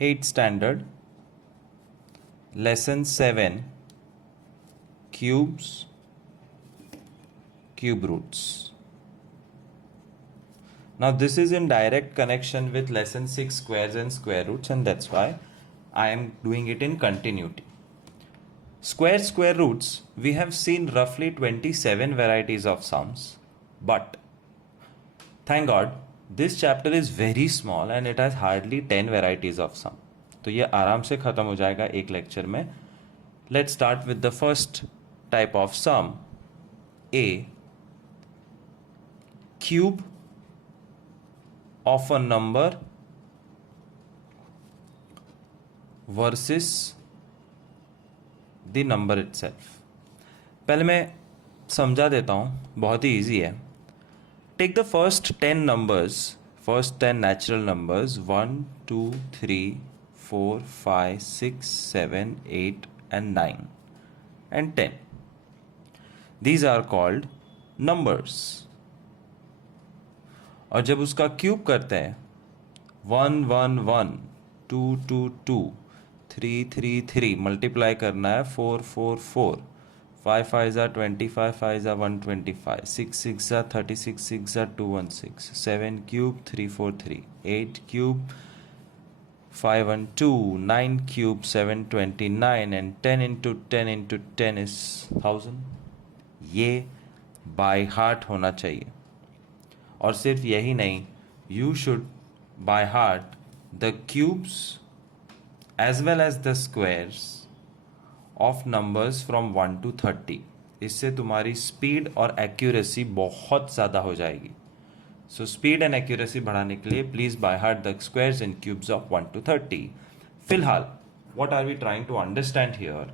8th standard, lesson 7, cubes, cube roots. Now this is in direct connection with lesson 6, squares and square roots, and that's why I am doing it in continuity. Square roots, we have seen roughly 27 varieties of sums, but thank God this chapter is very small and it has hardly 10 varieties of sum. तो ये आराम से खत्म हो जाएगा एक lecture में. Let's start with the first type of sum. A cube of a number versus the number itself. पहले मैं समझा देता हूँ, बहुत ही easy है. Take the first 10 numbers, first 10 natural numbers, 1, 2, 3, 4, 5, 6, 7, 8 and 9 and 10. These are called numbers. और जब उसका क्यूब करते हैं 1, 1, 1, 2, 2, 2, 3, 3, 3 मल्टीप्लाई करना है 4, 4, 4, 5, 5 are 25, 5 are 125, 6, 6 are 36, 6 are 216, 7 cube 3, 4, 3, 8 cube 5 and 2, 9 cube 729 and 10 into 10 into 10 is 1000. ये बाय हार्ट होना चाहिए. और सिर्फ यही नहीं, you should by heart the cubes as well as the squares of numbers from 1 to 30. इससे तुम्हारी स्पीड और एक्यूरेसी बहुत ज़्यादा हो जाएगी. सो स्पीड एंड एक्यूरेसी बढ़ाने के लिए please by heart the squares and cubes of 1 to 30. फिलहाल what are we trying to understand here?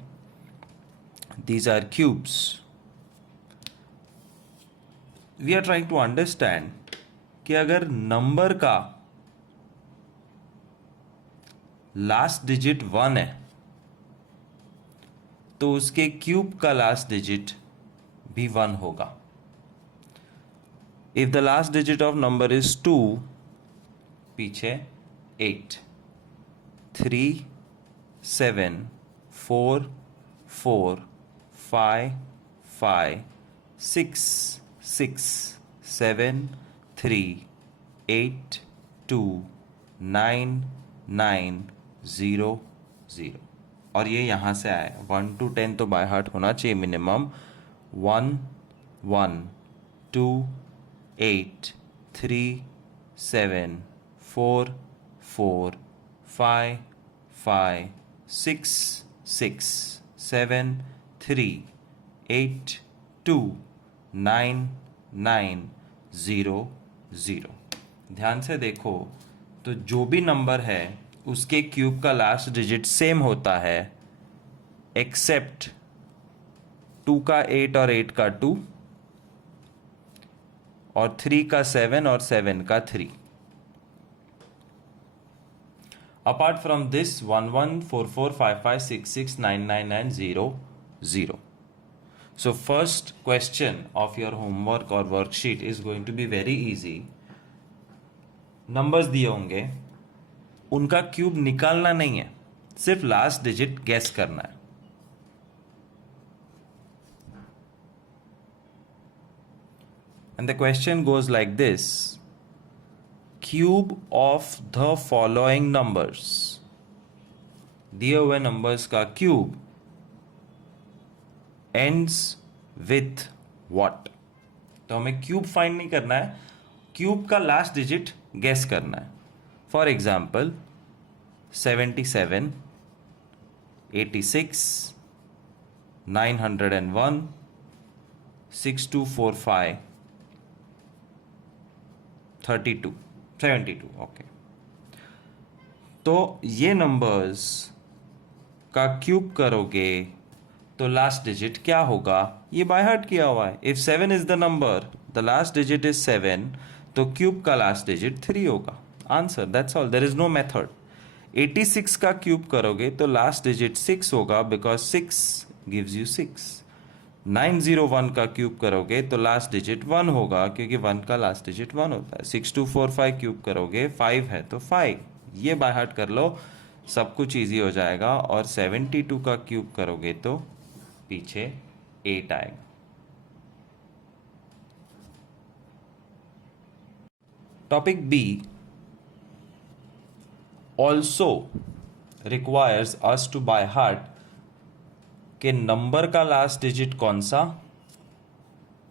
These are cubes. We are trying to understand कि अगर नंबर का लास्ट डिजिट 1 है तो उसके क्यूब का लास्ट डिजिट भी 1 होगा. If the last digit of number is 2, पीछे 8, 3, 7, 4, 4, 5, 5, 6, 6, 7, 3, 8, 2, 9, 9, 0, 0. और ये यहाँ से आए 1 to 10 तो बाय हार्ट होना चाहिए मिनिमम. 1, 1, 2, 8, 3, 7, 4, 4, 5, 5, 6, 6, 7, 3, 8, 2, 9, 9, 0, 0. ध्यान से देखो तो जो भी नंबर है उसके क्यूब का लास्ट डिजिट सेम होता है एक्सेप्ट 2 का 8 और 8 का 2 और 3 का 7 और 7 का 3. Apart from this 1, 1, 4, 4, 5, 5, 6, 6, 9, 9 and 0, 0. So first question of your homework or worksheet is going to be very easy. Numbers दिए होंगे, उनका क्यूब निकालना नहीं है, सिर्फ लास्ट डिजिट गेस करना है. And the question goes like this: cube of the following numbers. दिए हुए नंबर्स का क्यूब ends with what? तो हमें क्यूब फाइंड नहीं करना है, क्यूब का लास्ट डिजिट गेस करना है. For example 77, 86, 901, 6245, 32, 72. ओके, तो ये नंबर्स का क्यूब करोगे तो लास्ट डिजिट क्या होगा? ये बाय हार्ट किया हुआ है. If 7 is the number, the last digit is 7, तो क्यूब का लास्ट डिजिट 3 होगा. Answer, that's all, there is no method. 86 का क्यूब करोगे तो लास्ट डिजिट 6 होगा बिकॉज 6 गिव्स यू 6. 901 का क्यूब करोगे तो लास्ट डिजिट 1 होगा क्योंकि 1 का लास्ट डिजिट 1 होता है. 6245 क्यूब करोगे 5 है तो 5. ये बाय हार्ट कर लो. सब कुछ इजी हो जाएगा, और 72 का क्यूब करोगे तो पीछे 8 आएगा। Topic B also requires us to by heart के नंबर का लास्ट डिजिट कौन सा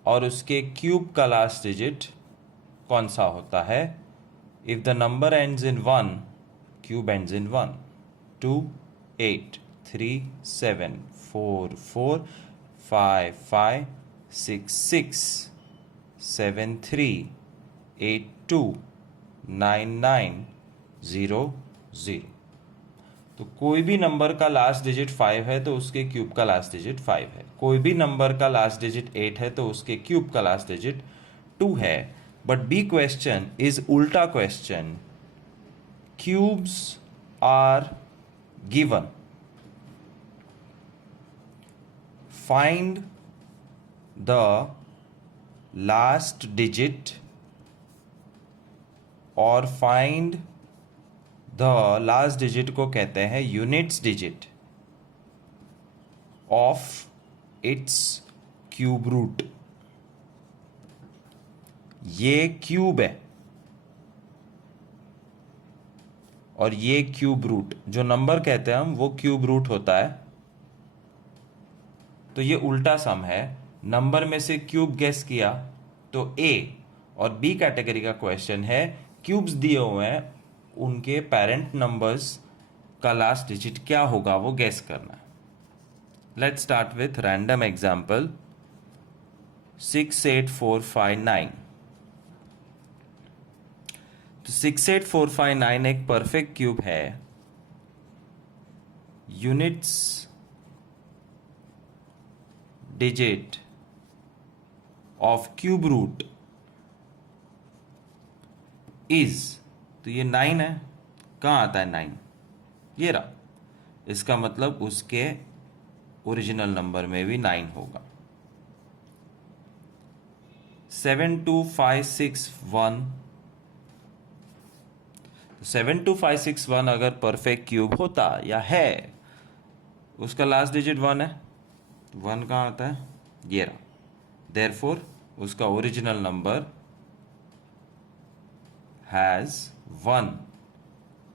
और उसके क्यूब का लास्ट डिजिट कौन सा होता है। If the number ends in 1, cube ends in 1, 2 8 3 7 4 4 5 5 6 6 7 3 8 2 9 9 0 0। तो कोई भी नंबर का लास्ट डिजिट 5 है तो उसके क्यूब का लास्ट डिजिट 5 है। कोई भी नंबर का लास्ट डिजिट 8 है तो उसके क्यूब का लास्ट डिजिट 2 है। बट बी क्वेश्चन इज उल्टा question. Cubes are given, find the last digit और फाइंड द लास्ट डिजिट को कहते हैं units digit of its cube root. ये क्यूब है और ये क्यूब रूट, जो नंबर कहते हैं हम वो क्यूब रूट होता है। तो ये उल्टा सम है। नंबर में से क्यूब गेस किया तो ए, और बी कैटेगरी का क्वेश्चन है क्यूब्स दिए हुए हैं, उनके पेरेंट नंबर्स का लास्ट डिजिट क्या होगा वो गेस करना है। Let's start with random example 68459। तो 68459 एक परफेक्ट क्यूब है। Units digit of cube root is, तो ये 9 है। कहाँ आता है 9? ये रहा। इसका मतलब उसके ओरिजिनल नंबर में भी 9 होगा। 72561, 72561 अगर परफेक्ट क्यूब होता या है, उसका लास्ट डिजिट 1 है। 1 कहाँ आता है? ये रहा। देयरफॉर उसका original number has 1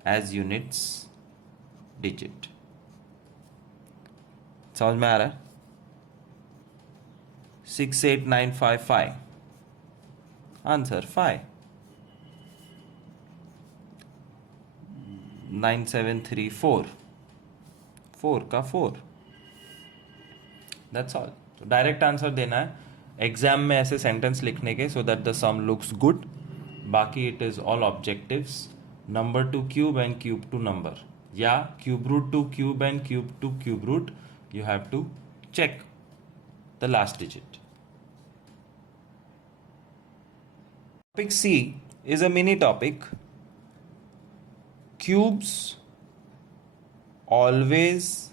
as units digit। समझ में आ रहा है? 68955, आंसर 5। 9734, 4 का 4। That's all. तो डायरेक्ट आंसर देना है एग्जाम में ऐसे सेंटेंस लिखने के, so that the sum looks good. बाकी it is all objectives, number to cube and cube to number, या cube root to cube and cube to cube root. You have to check the last digit. Topic C is a mini topic. Cubes always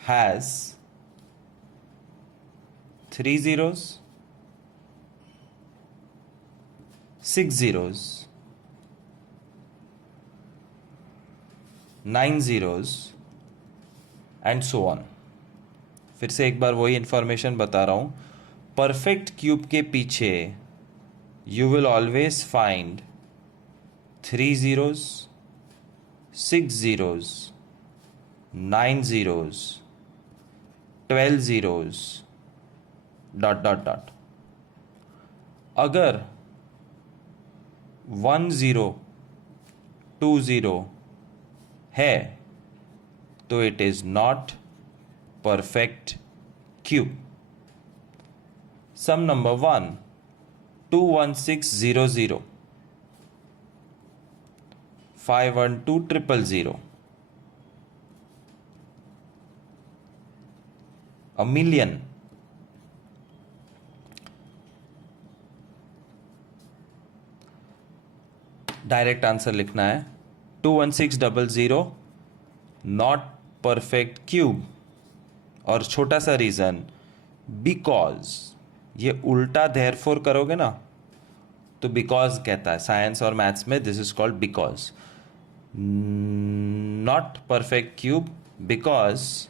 has 3 zeros, 6 zeros, 9 zeros and so on. फिर से एक बार वही information बता रहा हूँ। Perfect cube के पीछे you will always find 3 zeros, 6 zeros, 9 zeros, 12 zeros, dot dot dot. अगर 1 0 2 0 है तो it is not perfect cube. Sum number 1, 21600, 512000, a million, direct answer लिखना है 21600, नॉट परफेक्ट क्यूब। और छोटा सा रीज़न, बिकॉज ये उल्टा देयरफॉर करोगे ना तो बिकॉज कहता है। साइंस और मैथ्स में this is called because. not perfect cube because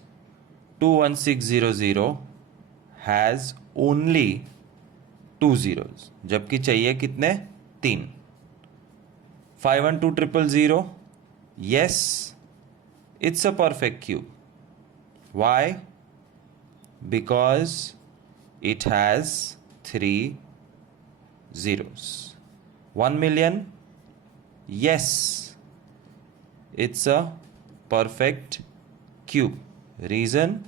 21600 has only 2 zeros, जबकि चाहिए कितने? 3. 512000, yes, it's a perfect cube. Why? Because it has 3 zeros. 1 million, yes, it's a perfect cube. Reason?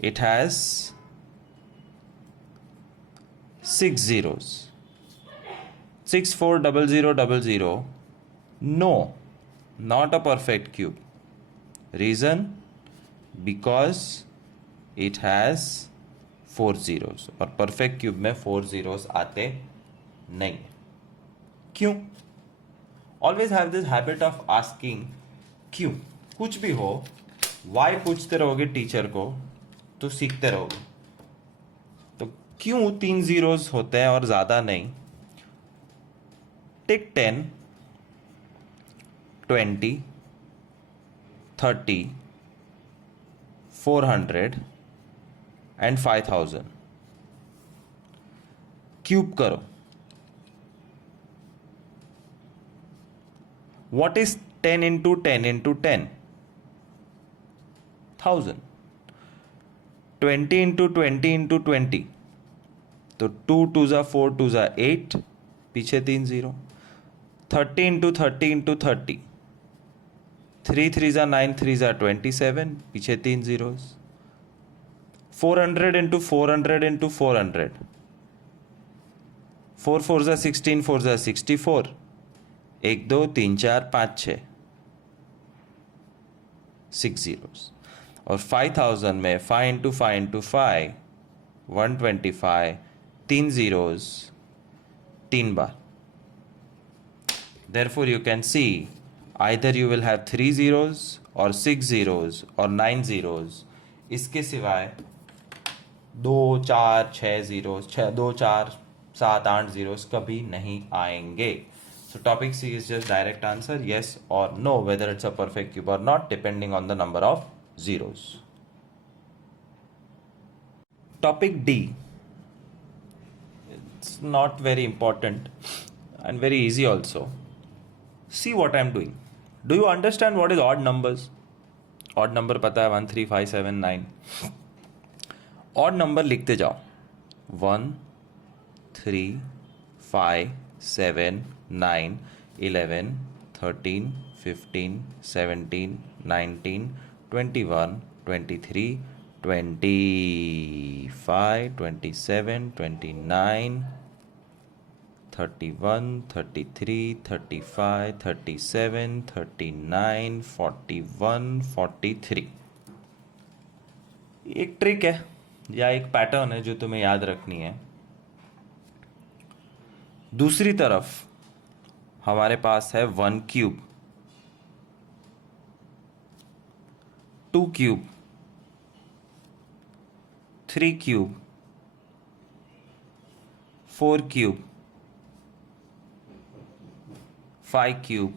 It has 6 zeros. 640000, no, not a perfect cube. Reason? Because it has 4 zeros, और perfect cube में 4 zeros आते नहीं. क्यों? Always have this habit of asking क्यों. कुछ भी हो, why पूछते रहोगे टीचर को तो सीखते रहोगे. तो क्यों 3 zeros होते हैं और ज़्यादा नहीं? Take 10, 20, 30, 400 and 5000. क्यूब करो. What is 10 into 10 into 10? 1000. 20 into 20 into 20. तो 2 2 जा 4 2 जा 8, पीछे 3 0. 30 into 30 into 30. 3 3 जा 9 3 जा 27, पीछे 3 zeros. 400 into 400 into 400. 4 4 जा 16 4 जा 64. 1 2 3 4 5 6. 6 zeros. और 5000 में 5 into 5 into 5, 125, 3 zeros, 3 bar. Therefore, you can see either you will have 3 zeros or 6 zeros or 9 zeros. इसके सिवाय 2 4 6 zeros, 2 4 7 8 zeros कभी नहीं आएंगे. So topic C is just direct answer, yes or no, whether it's a perfect cube or not, depending on the number of zeros. Topic D. It's not very important and very easy also. See what I'm doing. Do you understand what is odd numbers? Odd number पता है 1 3 5 7 9. Odd number लिखते जाओ. 1 3 5 7 9 11 13 15 17 19 21 23 25 27 29 31 33 35 37 39 41 43. एक trick है या एक pattern है जो तुम्हें याद रखनी है. दूसरी तरफ हमारे पास है 1 cube, 2 cube, 3 cube, 4 cube, 5 cube,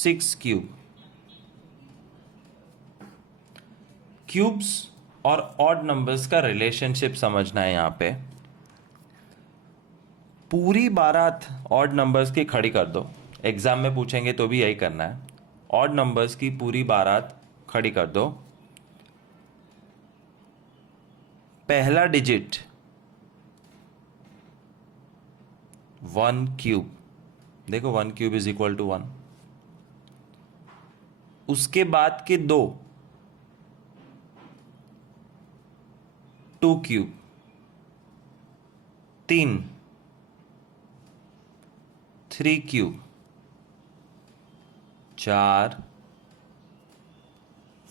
6 cube. Cubes और ऑड नंबर्स का रिलेशनशिप समझना है. यहाँ पे पूरी बारात ऑड नंबर्स की खड़ी कर दो. एग्जाम में पूछेंगे तो भी यही करना है. ऑड नंबर्स की पूरी बारात खड़ी कर दो. पहला डिजिट 1 क्यूब. देखो 1 क्यूब इज इक्वल टू 1. उसके बाद के 2 2 cube, 3 3 cube, 4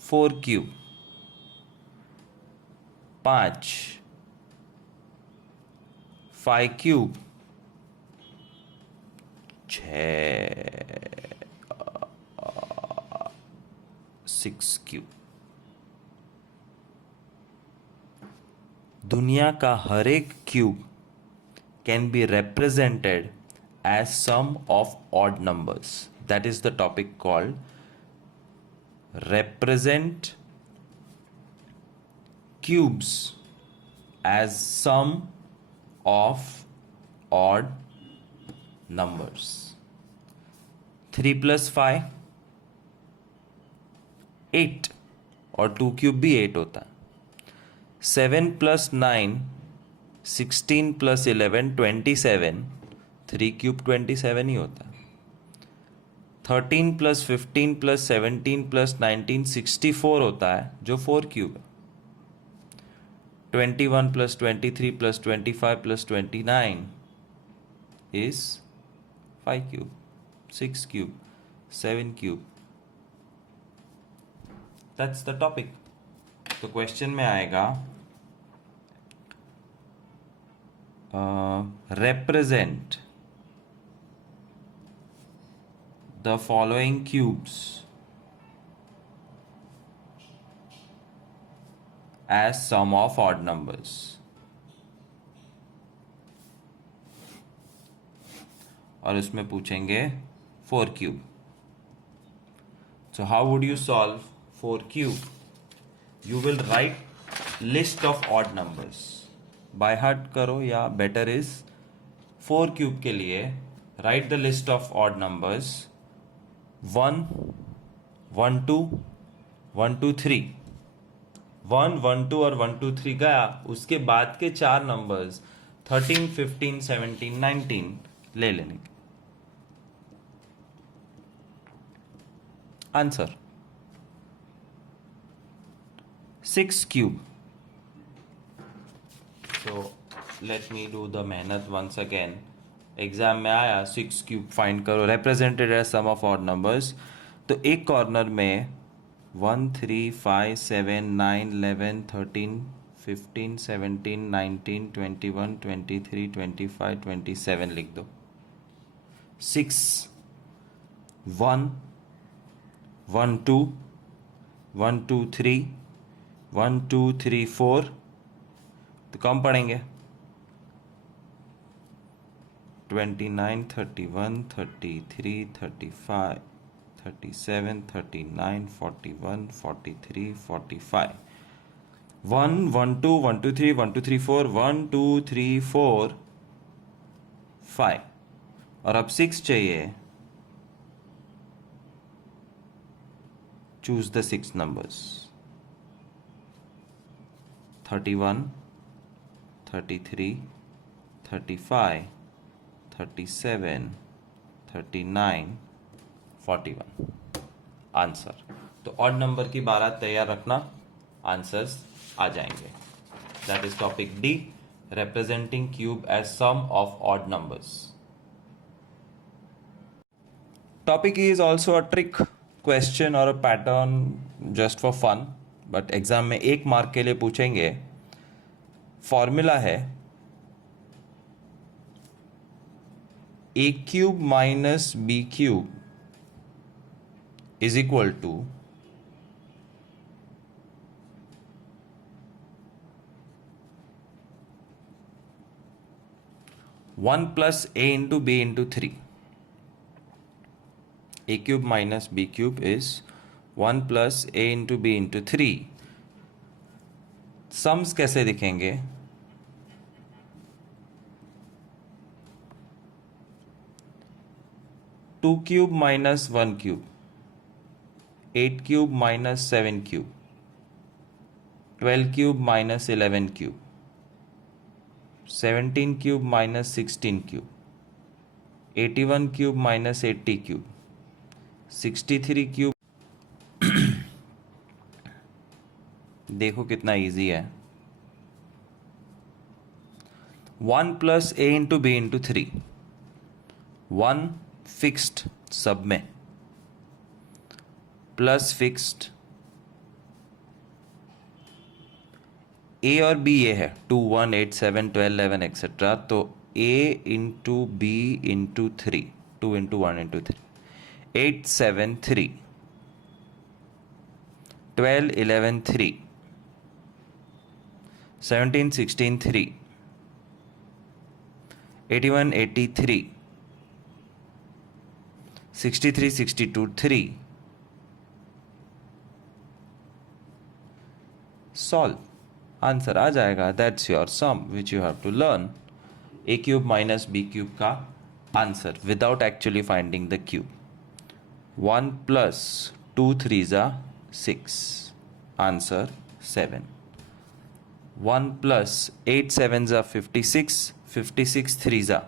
4 cube, 5 5 cube, 6 cube. दुनिया का हर एक cube can be represented as sum of odd numbers. That is the topic called represent cubes as sum of odd numbers. 3 plus 5 8 और 2 cube भी 8 होता है. 7 plus 9 16 plus 11 27. 3 क्यूब 27 ही होता है. 13 plus 15 plus 17 plus 19 64 होता है जो 4 क्यूब है. 21 plus 23 plus 25 plus 29 is 5 cube, 6 cube, 7 cube. That's the topic. तो क्वेश्चन में आएगा represent the following cubes as sum of odd numbers. और उसमें पूछेंगे 4 cube. So how would you solve 4 cube? You will write list of odd numbers. By heart करो या better is 4 cube के लिए write the list of odd numbers 1 1 2 1 2 3. 1 1 2 और 1 2 3 गया. उसके बाद के 4 नंबर्स 13 15 17 19 ले लेने. Answer 6 cube. So let me do the मेहनत once again. एग्जाम में आया 6 क्यूब फाइंड करो represented as sum of odd numbers. तो एक कॉर्नर में 1 3 5 7 9 11 13 15 17 19 21 23 25 27 लिख दो. 6 1 1 2 1 2 3 1 2 3 4. तो कम पढ़ेंगे 29 31 33 35 37 39 41 43 45. 1 1 2 1 2 3 1 2 3 4 1 2 3 4 5. और अब 6 चाहिए. Choose the 6 numbers. 31 33 35 37 39 41. आंसर. तो ऑड नंबर की बारात तैयार रखना, आंसर्स आ जाएंगे. That is topic D, representing cube as sum of odd numbers. Topic E is also a trick question or a pattern just for fun, but exam में 1 mark के लिए पूछेंगे. फॉर्मूला है a cube minus B cube is equal to one plus A into B into 3. a cube minus b cube is 1 plus a into b into 3. Sums कैसे दिखेंगे? Two cube minus 1 cube, 8 cube minus 7 cube, 12 cube minus 11 cube, 17 cube minus 16 cube, 81 cube minus 80 cube, 63 cube. देखो कितना easy है. 1 plus A into B into 3. 1 fixed सब में, plus fixed ए और B ये है 2 1 8 7 12 11 एक्सेट्रा. तो A into B into 3, 2 into 1 into 3, 8 7 3, 12 11 3, 17 16 3, 81 83, 63, 62, 3. Solve. Answer आ जाएगा. That's your sum which you have to learn. A cube minus B cube का answer without actually finding the cube. 1 plus 2 threes are 6. Answer 7. 1 plus 8 sevens are 56. 56 threes are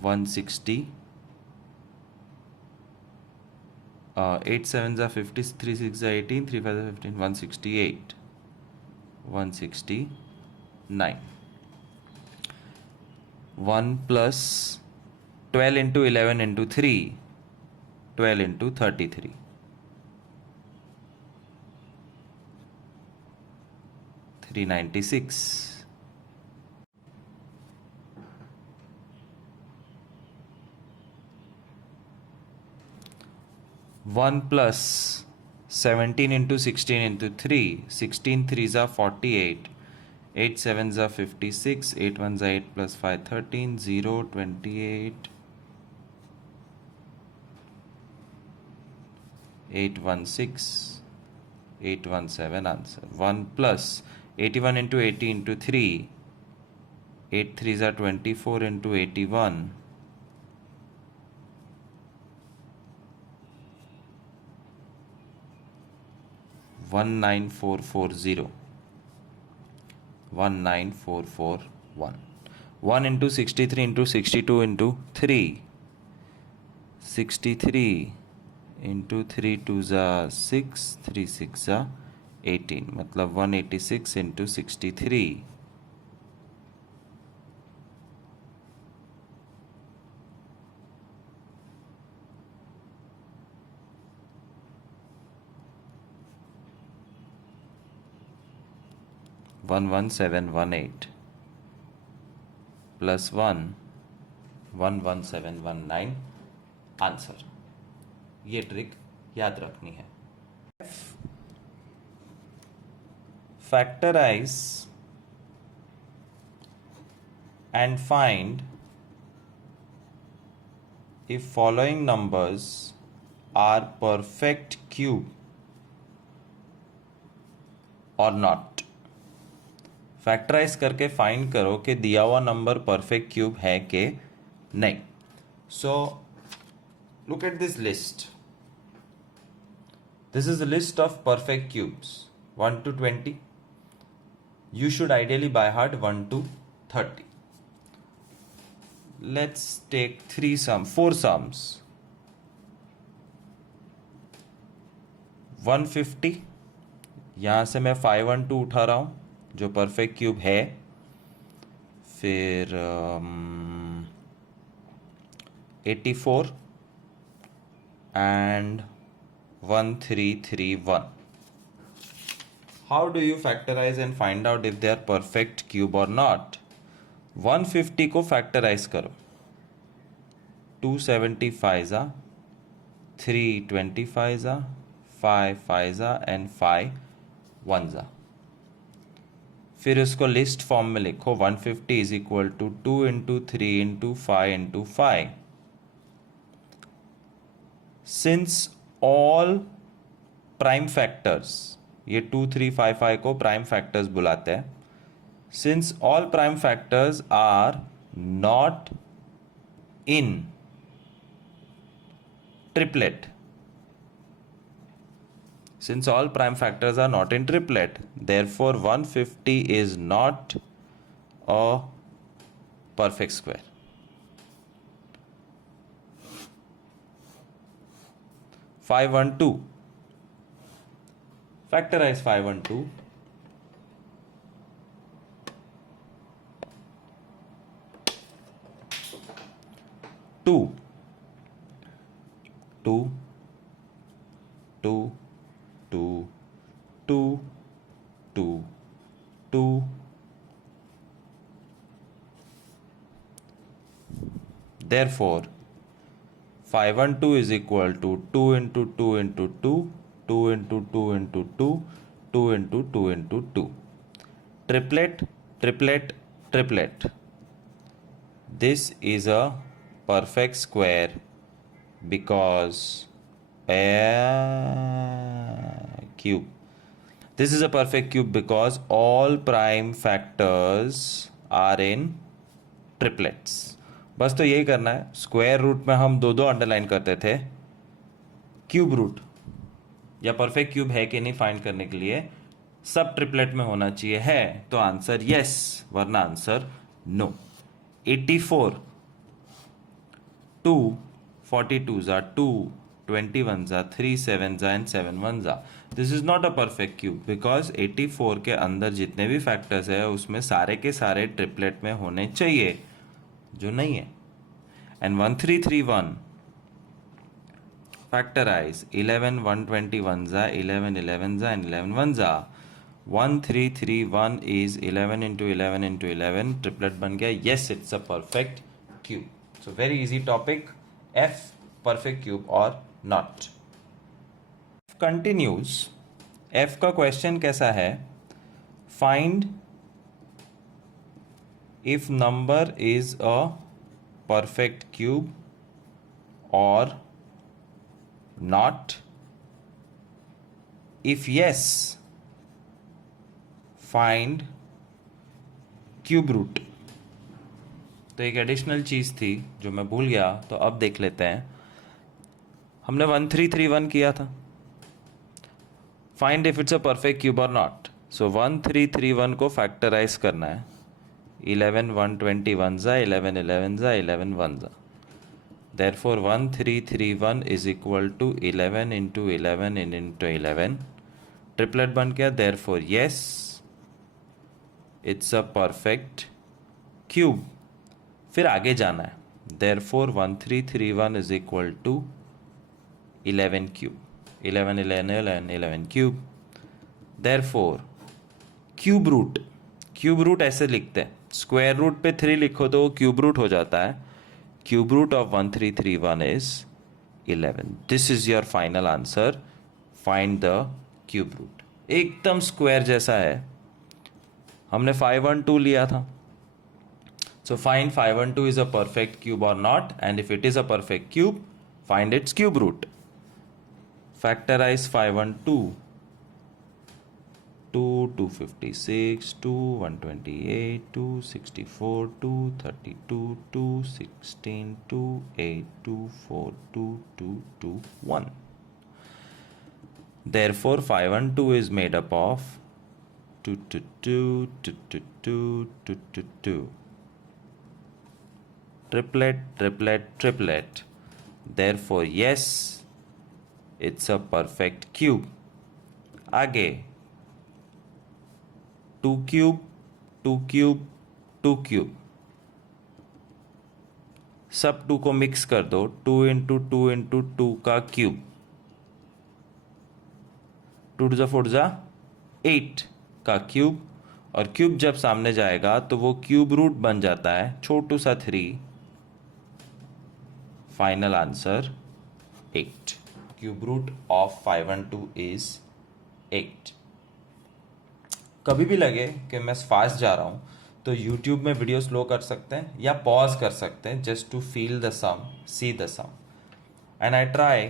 160. 8 sevens are 50, 3 6 are 18, 3 5 are 15, 168. 169. 1 plus 12 into 11 into 3, 12 into 33. 396. 1 plus 17 into 16 into 3, 16 threes are 48, 8 sevens are 56, 8 ones are 8 plus 5, 13, 0, 28, 816, 817 answer. 1 plus 81 into 80 into 3, 8 threes are 24 into 81, 19440, 19441. 1 into 63 into 62 into 3, 63 into 3 2s are 6, 3 6 are 18, मतलब 186 into 63, 11718 plus 1, 11719 answer. ये trick याद रखनी है. Factorize and find if following numbers are perfect cube or not. Factorise करके find करो कि दिया हुआ नंबर परफेक्ट क्यूब है कि नहीं. So look at this list. This is a list of perfect cubes 1 to 20. You should ideally by heart 1 to 30. Let's take 4 sums. 150. यहां से मैं 512 उठा रहा हूं जो परफेक्ट क्यूब है. फिर 84 and 1331. How do you factorize and find out if they are perfect cube or not? 150 को फैक्टराइज करो. 275 जा, 325 जा, 5 जा एंड 5 1 जा. फिर उसको लिस्ट फॉर्म में लिखो. 150 is equal to 2 into 3 into 5 into 5. Since all prime factors, ये 2 3 5 5 को प्राइम फैक्टर्स बुलाते हैं. Since all prime factors are not in triplet, since all prime factors are not in triplet, therefore 150 is not a perfect square. 512. Factorize 512. 2 2 2 2 2 2 2. Therefore 512 is equal to 2 into 2 into 2, 2 into 2 into 2, 2 into 2 into 2. triplet, triplet, triplet. This is a perfect square because cube. This is a perfect cube because all prime factors are in triplets. बस तो यही करना है. Square root में हम दो underline करते थे. क्यूब रूट या परफेक्ट क्यूब है कि नहीं फाइंड करने के लिए सब ट्रिपलेट में होना चाहिए. है तो आंसर यस, वरना आंसर नो. 84 2 42 जा 2 21 जा 3 7 जा एंड 7 1 जा. This is not a perfect cube because 84 के अंदर जितने भी फैक्टर्स है उसमें सारे के सारे ट्रिपलेट में होने चाहिए, जो नहीं है. And 1331 factorize 11 121 za 11 11 za and 11 1 za. 1331 is 11 into 11 into 11 triplet ban gaya. Yes, it's a perfect cube. So very easy topic. F perfect cube or not. Continues. F का question कैसा है? Find if number is a perfect cube or not. If yes, find cube root. तो एक additional चीज़ थी जो मैं भूल गया, तो अब देख लेते हैं. हमने 1331 किया था. Find if it's a perfect cube और नॉट. सो 1331 को फैक्टराइज करना है. 11 121 जा 11 11 जा 11 1 जा. Therefore 1331 is equal to 11 into 11 into 11. Triplet बन गया. Therefore yes, it's a perfect cube. फिर आगे जाना है. Therefore 1331 is equal to 11 cube. 11 11 11 11 cube. Therefore cube root. Cube root ऐसे लिखते हैं. स्क्वायर रूट पे 3 लिखो तो क्यूब रूट हो जाता है. Cube root of 1331 is 11. This is your final answer. Find the cube root. एकदम स्क्वायर जैसा है. हमने 512 लिया था. So find 512 is a perfect cube or not, and if it is a perfect cube, find its cube root. Factorize 512. 2 256 2 128 2 64 2 32 2 16 2 8 2 4 2 2 2 1. Therefore 512 is made up of 2 2 2 2 2 2 2 2 2. Triplet triplet triplet. Therefore yes, it's a perfect cube. आगे 2 cube 2 cube 2 cube. सब 2 को mix कर दो. 2 into 2 into 2 का cube. 2 to 4 जा 8 का cube. और cube जब सामने जाएगा तो वो क्यूब रूट बन जाता है छोटू सा 3. Final answer 8. Cube root of 512 is 8. कभी भी लगे कि मैं फास्ट जा रहा हूँ तो YouTube में वीडियो स्लो कर सकते हैं या पॉज कर सकते हैं, just to feel the sum, see the sum. And I try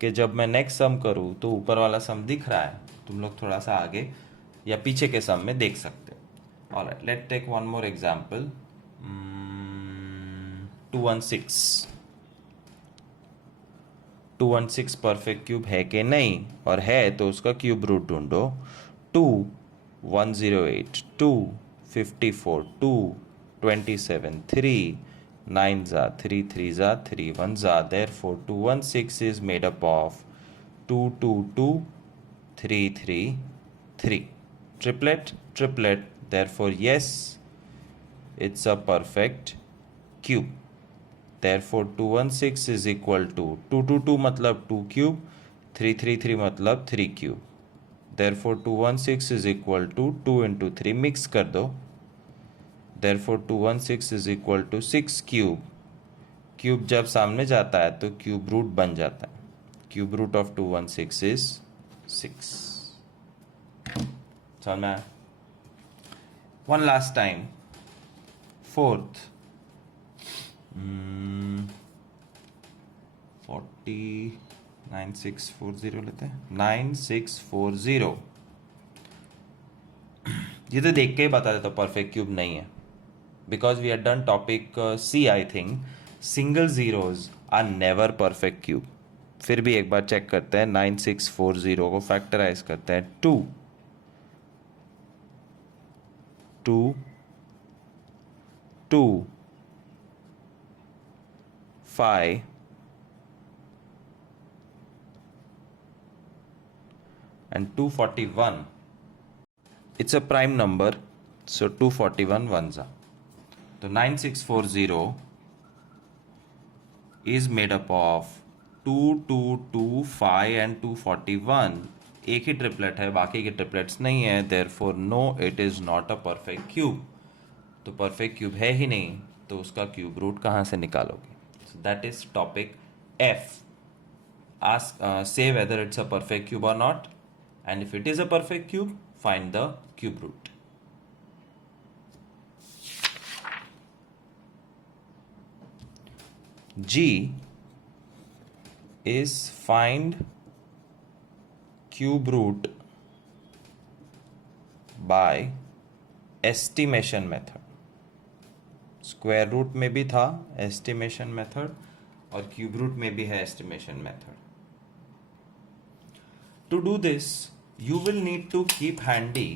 कि जब मैं नेक्स्ट सम करूँ तो ऊपर वाला सम दिख रहा है, तुम लोग थोड़ा सा आगे या पीछे के सम में देख सकते हो. Alright, let take one more example. 216. 216 perfect cube है कि नहीं, और है तो उसका क्यूब रूट ढूंढो. 2 108 2 54 2 27 3 9 za 3 3 za 3 1 za. Therefore 216 is made up of 2 2 2 3 3 3. Triplet triplet. Therefore yes, it's a perfect cube. Therefore 216 is equal to 2 2 2 मतलब 2 cube, 3 3 3 मतलब 3 cube. Therefore 216 is equal to 2 into 3. Mix कर दो. Therefore 216 is equal to 6 cube. Cube जब सामने जाता है तो cube root बन जाता है. Cube root of 216 is 6. समझ में आया? One last time. Fourth. 9640 लेते हैं. 9640. ये तो देख के ही बता देता परफेक्ट क्यूब नहीं है, because we had done topic C. I think single zeros are never perfect cube. फिर भी एक बार चेक करते हैं. 9640 को फैक्टराइज करते हैं. 2 5 and 241. It's a prime number, so 241 ones are. So 9640 is made up of 2, 2, 2, 5 and 241. एक ही ट्रिपलेट है, बाकी के ट्रिपलेट्स नहीं है. Therefore no, it is not a perfect cube. तो परफेक्ट क्यूब है ही नहीं, तो उसका क्यूब रूट कहाँ से निकालोगे? So that is topic F. Ask, say whether it's a perfect cube or not, and if it is a perfect cube, find the cube root. G is find cube root by estimation method. Square root में भी था estimation method, और cube root में भी है estimation method. To do this you will need to keep handy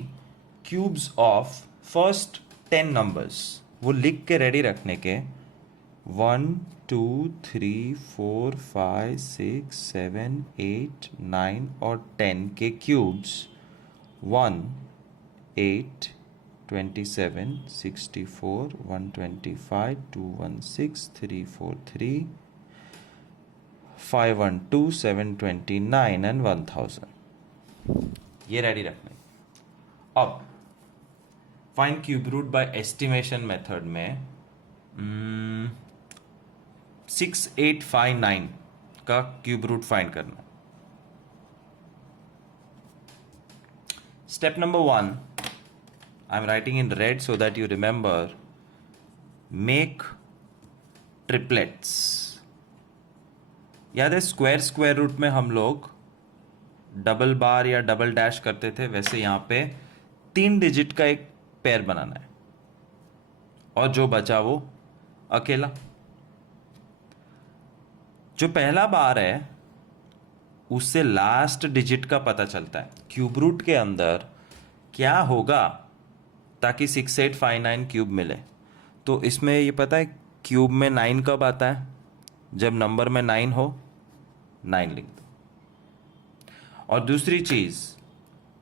cubes of first 10 numbers. वो लिख के रेडी रखने के. 1 2 3 4 5 6 7 8 9 और 10 के क्यूब्स. 1 8 27 64 125 216 343 512 729 and 1000. ये रेडी रखना. अब find cube root by estimation method में 6859 का क्यूब रूट फाइंड करना. Step number 1, I am writing in red so that you remember. Make triplets. याद है स्क्वायर रूट में हम लोग डबल बार या डबल डैश करते थे, वैसे यहां पे 3 डिजिट का एक पेयर बनाना है, और जो बचा वो अकेला. जो पहला बार है उससे लास्ट डिजिट का पता चलता है क्यूब रूट के अंदर क्या होगा ताकि 6859 क्यूब मिले. तो इसमें ये पता है क्यूब में 9 कब आता है? जब नंबर में 9 हो, 9 लिख दो. और दूसरी चीज,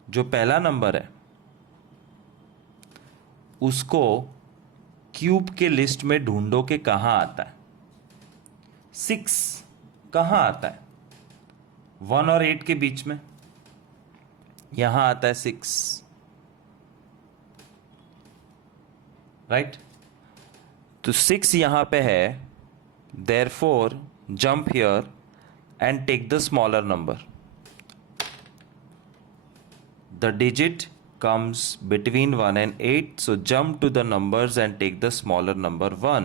जो पहला नंबर है उसको क्यूब के लिस्ट में ढूंढो कि कहां आता है. 6 कहां आता है? 1 और 8 के बीच में, यहां आता है 6. राइट? तो 6 यहां पे है. Therefore jump here and take the smaller number. The digit comes between 1 and 8, so jump to the numbers and take the smaller number 1.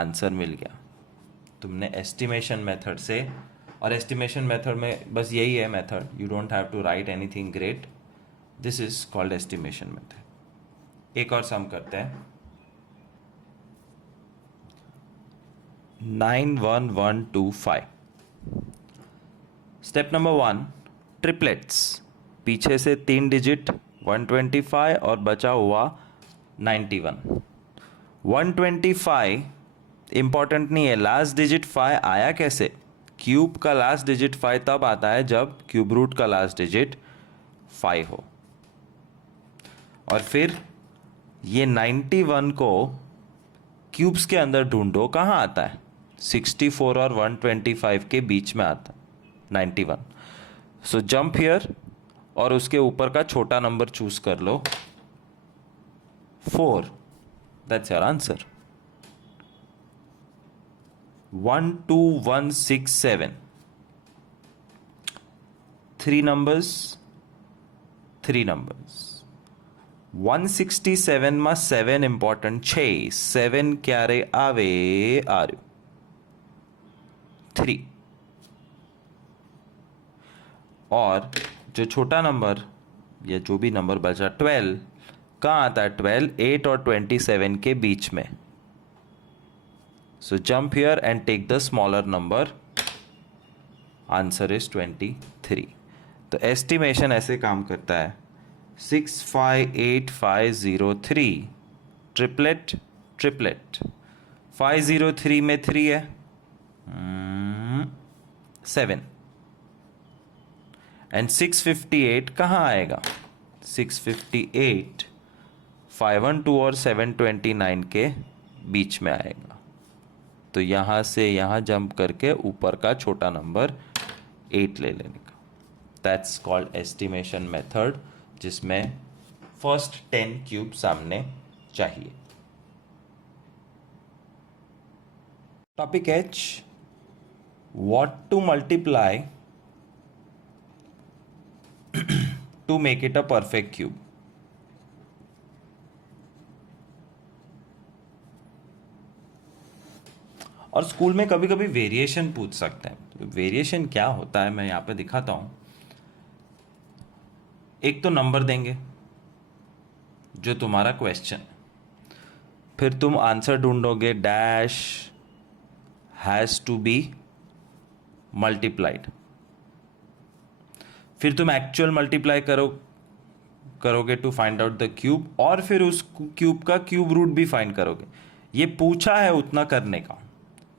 Answer मिल गया तुमने एस्टिमेशन मेथड से. और एस्टिमेशन मेथड में बस यही है method. You don't have to write anything great. This is called estimation method. एक और सम करते हैं. 91125. Step number 1, triplets. पीछे से 3 डिजिट 125 और बचा हुआ 91. 125 इंपॉर्टेंट नहीं है. लास्ट डिजिट 5 आया कैसे? क्यूब का लास्ट डिजिट 5 तब आता है जब क्यूब रूट का लास्ट डिजिट 5 हो. और फिर ये 91 को क्यूब्स के अंदर ढूंढो, कहाँ आता है? 64 और 125 के बीच में आता है 91. सो जंप हियर और उसके ऊपर का छोटा नंबर चूज कर लो, 4. That's your answer. 12167. 3 numbers, 3 numbers. 167 માં 7 ઇમ્પોર્ટન્ટ છે. 7 ક્યારે આવે? આર્યું 3. और जो छोटा नंबर या जो भी नंबर बचा 12, कहाँ आता है 12? 8 और 27 के बीच में. So jump here and take the smaller number. Answer is 23. तो एस्टिमेशन ऐसे काम करता है. 658503 ट्रिपलेट ट्रिपलेट. 503 में 3 है, 7. एंड 658 कहाँ आएगा? 658 512 और 729 के बीच में आएगा. तो यहाँ से यहाँ जंप करके ऊपर का छोटा नंबर 8 ले लेने का. दैट्स कॉल्ड एस्टिमेशन मेथड, जिसमें फर्स्ट 10 क्यूब सामने चाहिए. Topic H, what to multiply to make it a perfect cube. और स्कूल में कभी कभी वेरिएशन पूछ सकते हैं. वेरिएशन क्या होता है मैं यहाँ पे दिखाता हूं. एक तो नंबर देंगे जो तुम्हारा क्वेश्चन, फिर तुम आंसर ढूंढोगे. Dash has to be multiplied. फिर तुम एक्चुअल मल्टीप्लाई करोगे to find out the cube, और फिर उस क्यूब का क्यूब रूट भी फाइंड करोगे. ये पूछा है उतना करने का.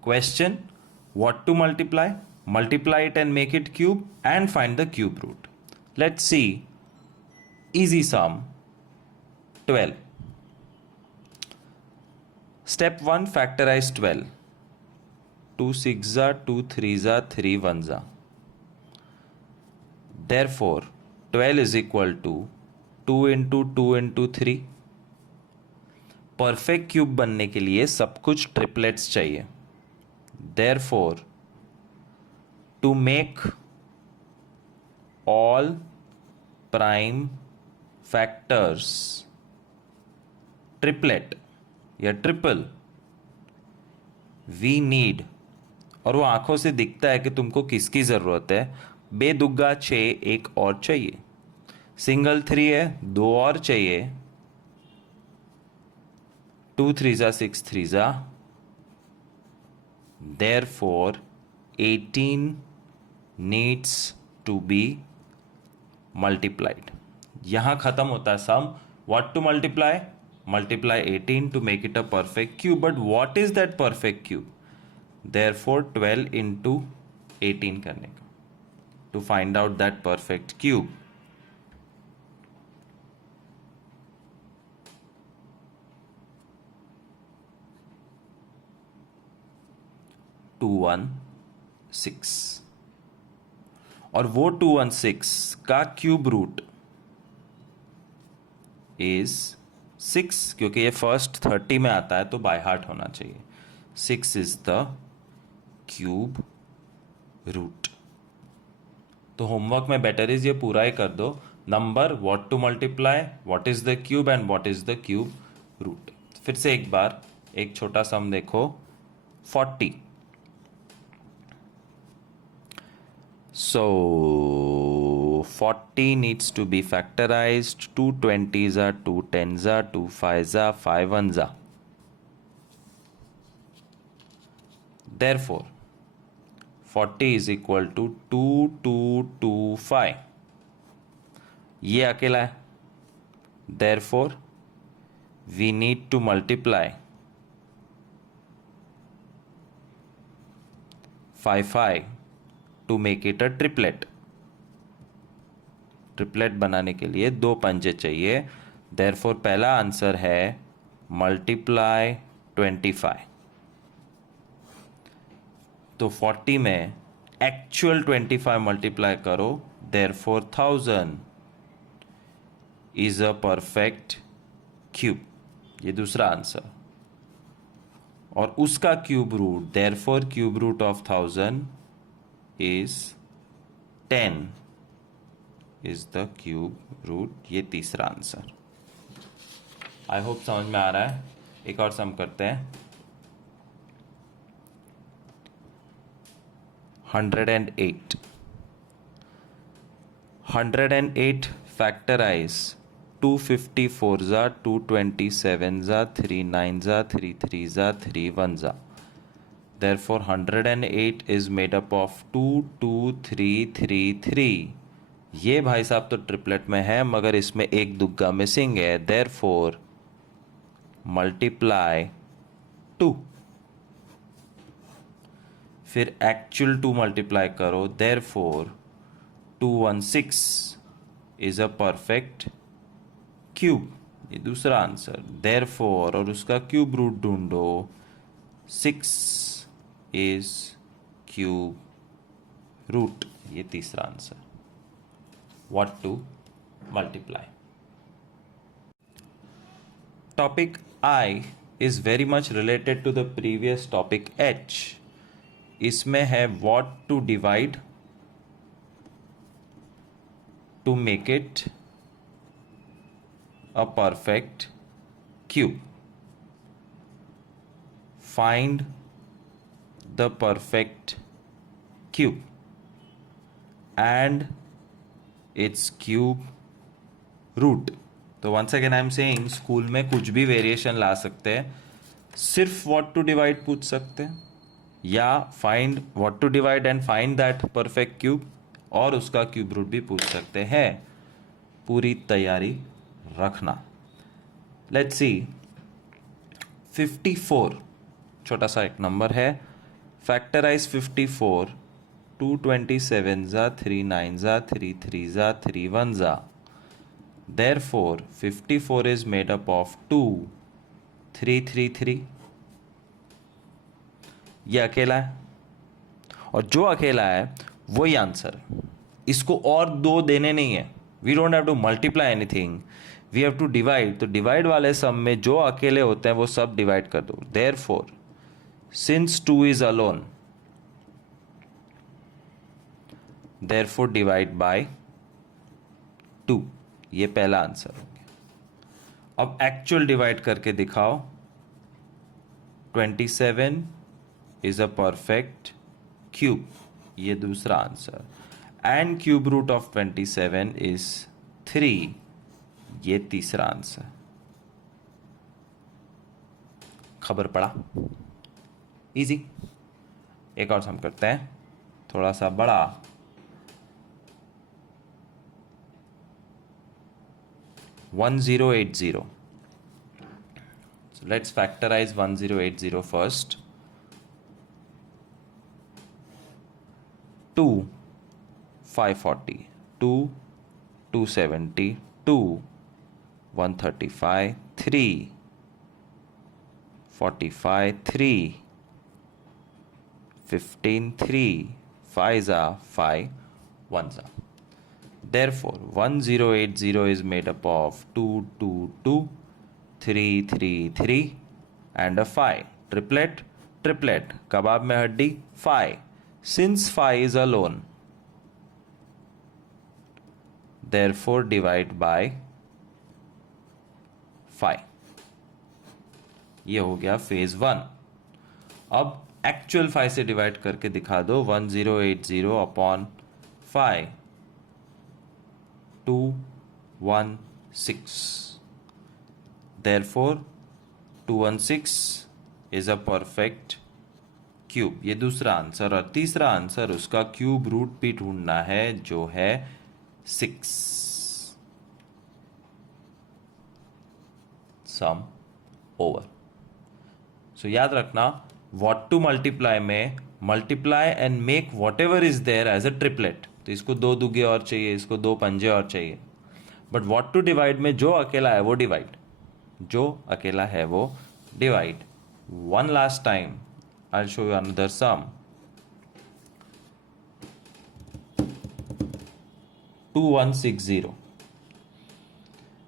Question, what to multiply, multiply it and make it cube, and find the cube root. Let's see. Easy sum 12. Step 1, factorise 12. 2 6 2 3 3 1. Therefore, 12 is equal to 2 into 2 into 3. Perfect cube बनने के लिए सब कुछ ट्रिपलेट्स चाहिए. Therefore, to make all prime factors triplet या triple, we need, और वो आंखों से दिखता है कि तुमको किसकी जरूरत है. बेदुग्गा 6 एक और चाहिए. सिंगल 3 है, 2 और चाहिए. 2 3 6 3. Therefore 18 needs to be multiplied. यहां खत्म होता है सम. What to multiply? Multiply 18 to make it a perfect cube. But what is that perfect cube? Therefore 12 into 18 करने का, to find out that perfect cube. To 216. और वो 216 का क्यूब रूट इज 6, क्योंकि ये फर्स्ट 30 में आता है तो बाय हार्ट होना चाहिए. 6 इज द क्यूब रूट. तो होमवर्क में बेटर इज ये पूरा ही कर दो. Number, what to multiply, what is the cube, and what is the cube root. फिर से एक बार एक छोटा सम देखो. 40. So 40 needs to be factorized. 2 20s are 2 10s are 2 5s are 5 1s are. Therefore 40 is equal to 2225. ये अकेला है. Therefore we need to multiply 5 to make it a triplet. Triplet बनाने के लिए 2 पंजे चाहिए. Therefore पहला आंसर है मल्टीप्लाई 25. तो 40 में एक्चुअल 25 मल्टीप्लाई करो. Therefore 1000 is a perfect cube. ये दूसरा आंसर. और उसका cube root, therefore cube root of 1000 is 10 is the cube root. ये तीसरा आंसर. आई होप समझ में आ रहा है। एक और सम करते हैं। 108 108 factorize 254 za 227 za 39 za 33 za 31 za। Therefore 108 is made up of 2 2 3 3 3। ये भाई साहब तो ट्रिपलेट में है मगर इसमें एक दुग्गा मिसिंग है। Therefore multiply 2। फिर एक्चुअल 2 मल्टीप्लाई करो। Therefore 216 is a perfect cube. ये दूसरा आंसर। देयरफॉर और उसका क्यूब रूट ढूंढो। 6 इज क्यूब रूट। ये तीसरा answer. What to multiply. Topic I is very much related to the previous topic H. इसमें है what to divide to make it a perfect cube. Find the perfect cube and its cube root. तो once again I am saying school में कुछ भी variation ला सकते हैं। सिर्फ what to divide पूछ सकते हैं या find what to divide and find that perfect cube और उसका क्यूब रूट भी पूछ सकते हैं। पूरी तैयारी रखना। लेट्स सी 54 छोटा सा एक नंबर है। फैक्टराइज 54 227 जा 39 जा 33 जा 31 जा। Therefore 54 is made up of 2 3 3 3। ये अकेला है और जो अकेला है वही आंसर। इसको और दो देने नहीं है। We don't have to multiply anything, we have to divide. तो डिवाइड वाले सम में जो अकेले होते हैं वो सब डिवाइड कर दो। Therefore since 2 is alone therefore divide by 2। ये पहला आंसर हो गया। अब एक्चुअल डिवाइड करके दिखाओ। 27 इज अ परफेक्ट क्यूब। ये दूसरा answer. And cube root of 27 is 3। ये तीसरा आंसर। खबर पड़ा? इजी। एक और सम करते हैं थोड़ा सा बड़ा। One 1080। So let's factorize 1080 first. 2 540 2 270 2 135 3 45 3 15 3 5 are 5 1s are. Therefore 1080 is made up of 2 2 2 3 3 3 and a 5. Triplet triplet kebab mein haddi 5. Since 5 is alone, therefore divide by 5। ये हो गया फेज 1। अब एक्चुअल 5 से डिवाइड करके दिखा दो। 1080 upon 5 216। therefore 216 is a perfect cube. ये दूसरा आंसर। और तीसरा आंसर उसका क्यूब रूट भी ढूंढना है जो है 6। सम ओवर। सो याद रखना व्हाट टू मल्टीप्लाई में multiply and make whatever is there as a triplet. तो इसको दो दुगे और चाहिए, इसको दो पंजे और चाहिए। बट व्हाट टू डिवाइड में जो अकेला है वो डिवाइड, जो अकेला है वो divide. One last time I'll show you another sum. 2160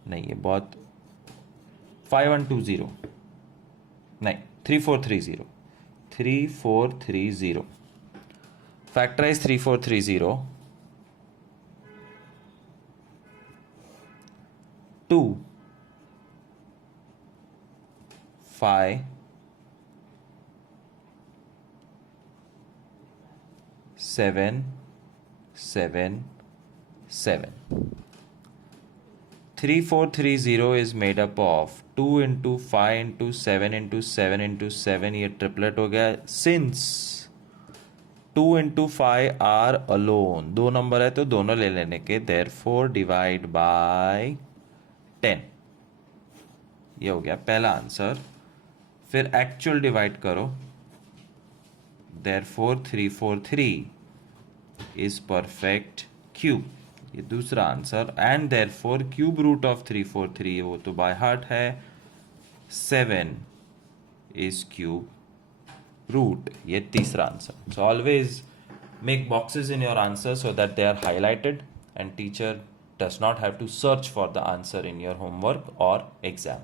नहीं, ये बहुत 5120 नहीं 3430 3430 factorise 3430 2 5 7 7 7. 3430 is made up of 2 into 5 into 7 into 7 into 7. ये ट्रिपलेट हो गया. Since 2 into 5 are alone, दो नंबर है तो दोनों ले लेने के. Therefore divide by 10. ये हो गया पहला आंसर. फिर एक्चुअल डिवाइड करो. Therefore 343 is perfect cube. ये दूसरा answer. And therefore cube root of 343 वो तो बाय हार्ट है. 7 इज क्यूब रूट. ये तीसरा answer. So always make boxes in your answer so that they are highlighted and teacher does not have to search for the answer in your homework or exam.